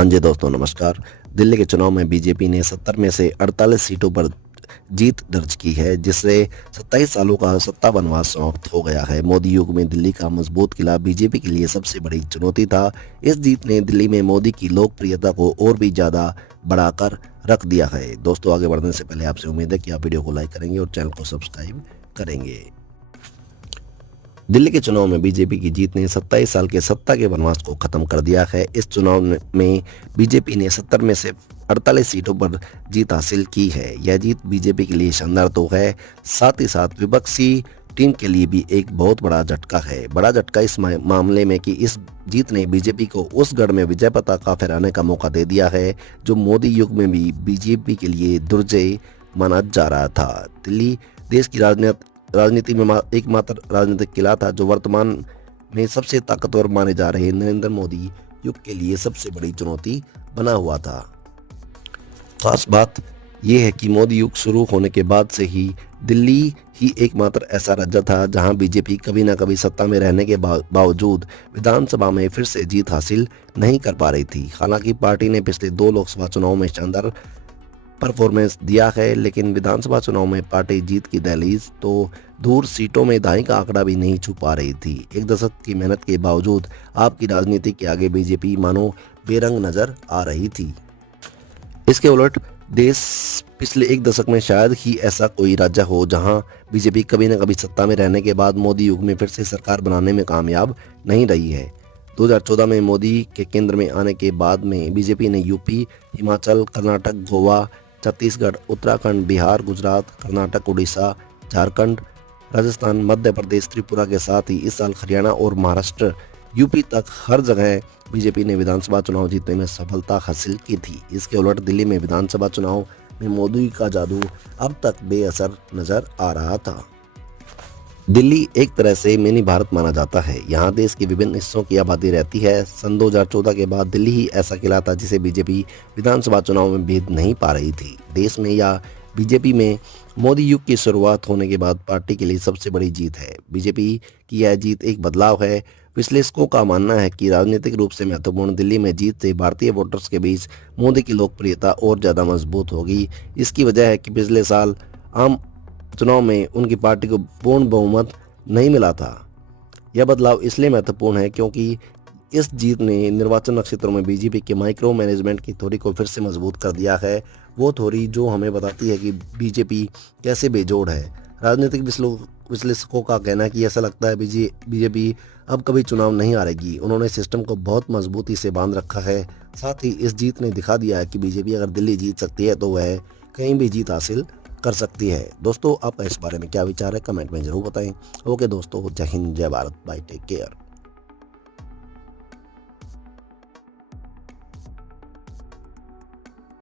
हाँ जी दोस्तों, नमस्कार। दिल्ली के चुनाव में बीजेपी ने 70 में से 48 सीटों पर जीत दर्ज की है, जिससे 27 सालों का सत्ता बनवास समाप्त हो गया है। मोदी युग में दिल्ली का मजबूत किला बीजेपी के लिए सबसे बड़ी चुनौती था। इस जीत ने दिल्ली में मोदी की लोकप्रियता को और भी ज़्यादा बढ़ाकर रख दिया है। दोस्तों, आगे बढ़ने से पहले आपसे उम्मीद है कि आप वीडियो को लाइक करेंगे और चैनल को सब्सक्राइब करेंगे। दिल्ली के चुनाव में बीजेपी की जीत ने 27 साल के सत्ता के वनवास को खत्म कर दिया है। इस चुनाव में बीजेपी ने 70 में से 48 सीटों पर जीत हासिल की है। यह जीत बीजेपी के लिए शानदार तो है, साथ ही साथ विपक्षी टीम के लिए भी एक बहुत बड़ा झटका है। बड़ा झटका इस मामले में कि इस जीत ने बीजेपी को उस गढ़ में विजय पताका फहराने का मौका दे दिया है, जो मोदी युग में भी बीजेपी के लिए दुर्जय माना जा रहा था। दिल्ली देश की राजनीति में एकमात्र राजनीतिक किला था, जो वर्तमान में सबसे ताकतवर माने जा रहे नरेंद्र मोदी युग के लिए सबसे बड़ी चुनौती बना हुआ था। खास बात यह है कि मोदी युग शुरू होने के बाद से ही दिल्ली ही एकमात्र ऐसा राज्य था जहां बीजेपी कभी ना कभी सत्ता में रहने के बावजूद विधानसभा में फिर से जीत हासिल नहीं कर पा रही थी। हालांकि पार्टी ने पिछले 2 लोकसभा चुनाव में शानदार परफॉर्मेंस दिया है, लेकिन विधानसभा चुनाव में पार्टी जीत की दहलीज तो दूर, सीटों में दाई का आंकड़ा भी नहीं छू पा रही थी। एक दशक की मेहनत के बावजूद आपकी राजनीति के आगे बीजेपी मानो बेरंग नजर आ रही थी। इसके उलट देश पिछले एक दशक में शायद ही ऐसा कोई राज्य हो जहां बीजेपी कभी न कभी सत्ता में रहने के बाद मोदी युग में फिर से सरकार बनाने में कामयाब नहीं रही है। 2014 में मोदी के केंद्र में आने के बाद में बीजेपी ने यूपी, हिमाचल, कर्नाटक, गोवा, छत्तीसगढ़, उत्तराखंड, बिहार, गुजरात, कर्नाटक, उड़ीसा, झारखंड, राजस्थान, मध्य प्रदेश, त्रिपुरा के साथ ही इस साल हरियाणा और महाराष्ट्र, यूपी तक हर जगह बीजेपी ने विधानसभा चुनाव जीतने में सफलता हासिल की थी। इसके उलट दिल्ली में विधानसभा चुनाव में मोदी का जादू अब तक बेअसर नजर आ रहा था। दिल्ली एक तरह से मिनी भारत माना जाता है। यहाँ देश के विभिन्न हिस्सों की आबादी रहती है। सन 2014 के बाद दिल्ली ही ऐसा किला था जिसे बीजेपी विधानसभा चुनाव में भेद नहीं पा रही थी। देश में या बीजेपी में मोदी युग की शुरुआत होने के बाद पार्टी के लिए सबसे बड़ी जीत है। बीजेपी की यह जीत एक बदलाव है। विश्लेषकों का मानना है कि राजनीतिक रूप से महत्वपूर्ण दिल्ली में जीत से भारतीय वोटर्स के बीच मोदी की लोकप्रियता और ज़्यादा मजबूत होगी। इसकी वजह है कि पिछले साल आम चुनाव में उनकी पार्टी को पूर्ण बहुमत नहीं मिला था। यह बदलाव इसलिए महत्वपूर्ण है क्योंकि इस जीत ने निर्वाचन क्षेत्रों में बीजेपी के माइक्रो मैनेजमेंट की थ्योरी को फिर से मजबूत कर दिया है। वो थ्योरी जो हमें बताती है कि बीजेपी कैसे बेजोड़ है। राजनीतिक विश्लेषकों का कहना है कि ऐसा लगता है बीजेपी अब कभी चुनाव नहीं हारेगी। उन्होंने सिस्टम को बहुत मजबूती से बांध रखा है। साथ ही इस जीत ने दिखा दिया है कि बीजेपी अगर दिल्ली जीत सकती है तो वह कहीं भी जीत हासिल कर सकती है। दोस्तों, आपका इस बारे में क्या विचार है, कमेंट में जरूर बताएं। ओके दोस्तों, जय हिंद, जय भारत, बाय, टेक केयर।